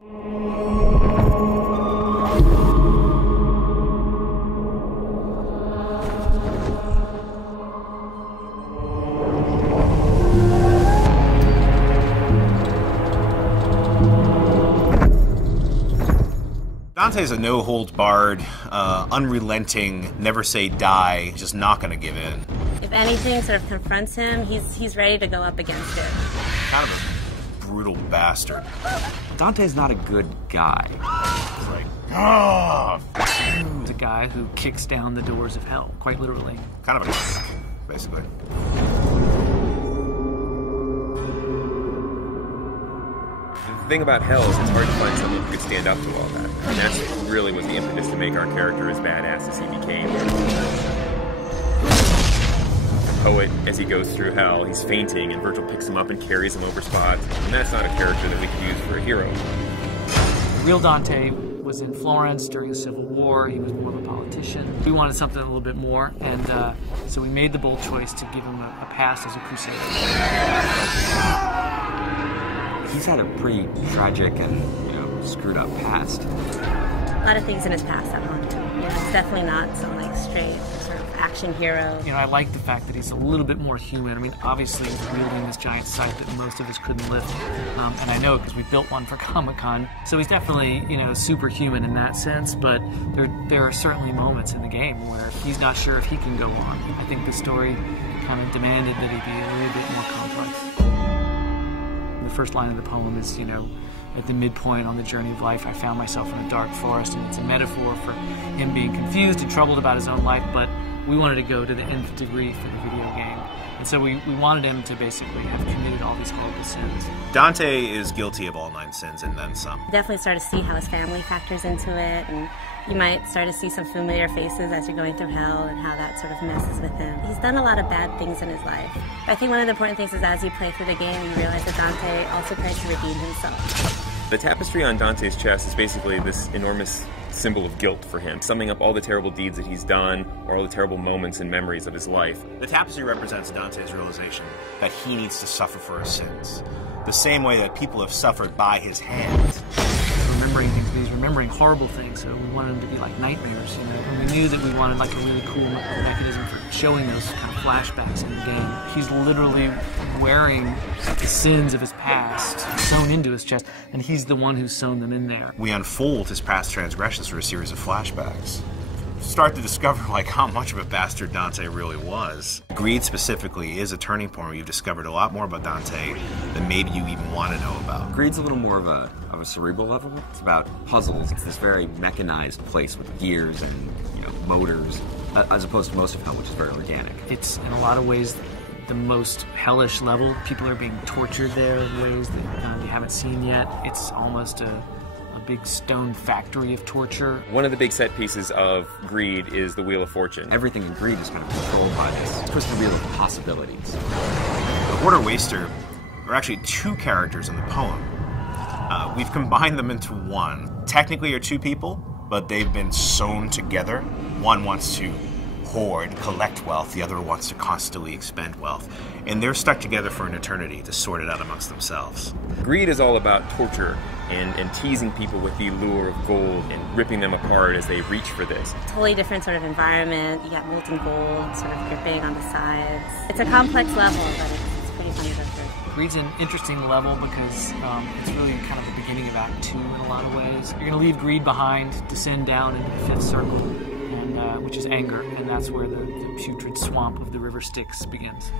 Dante's a no-holds-barred, unrelenting, never-say-die, just not going to give in. If anything sort of confronts him, he's ready to go up against it. Kind of a brutal bastard. Dante's not a good guy. He's like, ah! He's a guy who kicks down the doors of hell, quite literally. Kind of a guy, basically. The thing about hell is it's hard to find someone who could stand up to all that. And that's really was the impetus to make our character as badass as he became. The poet, as he goes through hell, he's fainting, and Virgil picks him up and carries him over spots. And that's not a character that we could use for a hero. The real Dante was in Florence during the Civil War. He was more of a politician. We wanted something a little bit more, and so we made the bold choice to give him a past as a crusader. He's had a pretty tragic and, screwed up past. A lot of things in his past that haunt him. He's definitely not some straight sort of action hero. I like the fact that he's a little bit more human. I mean, obviously he's wielding this giant scythe that most of us couldn't lift, and I know because we built one for Comic-Con. So he's definitely, superhuman in that sense. But there are certainly moments in the game where he's not sure if he can go on. I think the story kind of demanded that he be a little bit more complex. The first line of the poem is, at the midpoint on the journey of life, I found myself in a dark forest, and it's a metaphor for him being confused and troubled about his own life, but we wanted to go to the nth degree for the video game. And so we wanted him to basically have committed all these horrible sins. Dante is guilty of all 9 sins and then some. Definitely start to see how his family factors into it, and you might start to see some familiar faces as you're going through hell and how that sort of messes with him. He's done a lot of bad things in his life. I think one of the important things is as you play through the game, you realize that Dante also tries to redeem himself. The tapestry on Dante's chest is basically this enormous symbol of guilt for him, summing up all the terrible deeds that he's done, or all the terrible moments and memories of his life. The tapestry represents Dante's realization that he needs to suffer for his sins, the same way that people have suffered by his hands. Remembering things, but he's remembering horrible things, so we wanted them to be like nightmares, And we knew that we wanted a really cool mechanism for showing those kind of flashbacks in the game. He's literally wearing the sins of his past sewn into his chest, and he's the one who's sewn them in there. We unfold his past transgressions through a series of flashbacks. Start to discover how much of a bastard Dante really was. Greed specifically is a turning point where you've discovered a lot more about Dante than maybe you even want to know about. Greed's a little more of a cerebral level. It's about puzzles. It's this very mechanized place with gears and motors, as opposed to most of hell, which is very organic. It's in a lot of ways the most hellish level. People are being tortured there in ways that you haven't seen yet. It's almost a big stone factory of torture. One of the big set pieces of Greed is the Wheel of Fortune. Everything in Greed is kind of controlled by this twisted wheel of possibilities. The Hoarder Waster are actually 2 characters in the poem. We've combined them into one. Technically are 2 people, but they've been sewn together. One wants to hoard, collect wealth, the other wants to constantly expend wealth. And they're stuck together for an eternity to sort it out amongst themselves. Greed is all about torture and teasing people with the lure of gold and ripping them apart as they reach for this. Totally different sort of environment. You got molten gold sort of dripping on the sides. It's a complex level, but it's pretty fun to go through. Greed's an interesting level because it's really kind of the beginning of Act 2 in a lot of ways. You're going to leave Greed behind, descend down into the 5th circle, and which is anger, and that's where the putrid swamp of the river Styx begins.